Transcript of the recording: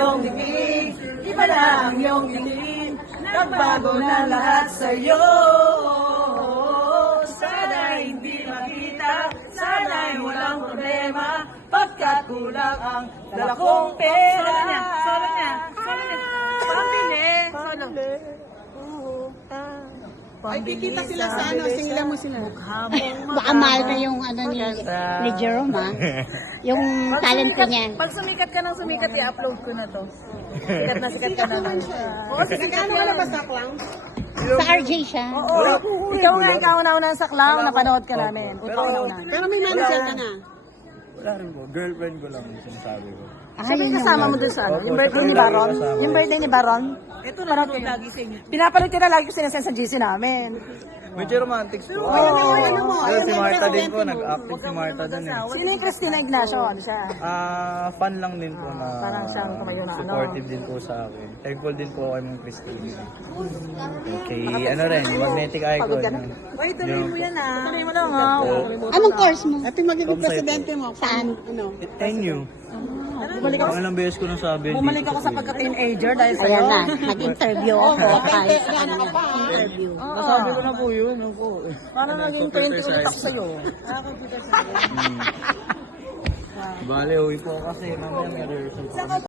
iyong bibig, iba na ang iyong tingin, nagbago na lahat sa'yo. Sana hindi makita, sana'y walang problema, pagkat kulang ang dala kong pera. Solo niya. Pambili. Solo. Ay, kikita sila sa ano, singilan mo sila. Baka mahal na yung ano ni Jerome, ha? Yung talent ko niya. Pag sumikat ka ng sumikat, i-upload ko na to. Sikat ka na. Oo, sikat Nagkano ka na ba sa clown? Sa RJ siya. Oo. Ikaw nga, ikaw una sa clown, napanood ka namin. Ikaw una. Pero may manager ka na. Wala rin po. Girlfriend ko lang yung sinasabi ko. Sabi kasama mo dun sa ano, yung birthday ni Baron? Yung birthday ni Baron? Ito na lang lagi sa inyo. Pinapanood ka na lagi ko sinasend sa GC namin. Medyo romantics po. ano mo? Pero si Marta din po, nag-active si Marta din eh. Sino yung Christina Ignacio? Ano siya? Fan lang din po na Parang siyang tumayo na ano. supportive din po sa akin. Thankful din po kay Ma'am Christine. Okay, ano rin, magnetic icon. Uy, tuloy mo yan ah. Tuloy mo lang ha. Anong course mo? At yung magiging presidente mo, Saan? ano? NU. Pangilang beses ko nang sabi. Bumalik ako sa pagka-teenager dahil sa'yo. Ayan na, nag-interview ako. Ay, sa kanila. Interview. Nasabi ko na po yun. Paano naging 20 ulit ako sa'yo? Bale, uwi po kasi mamaya may rehearsal.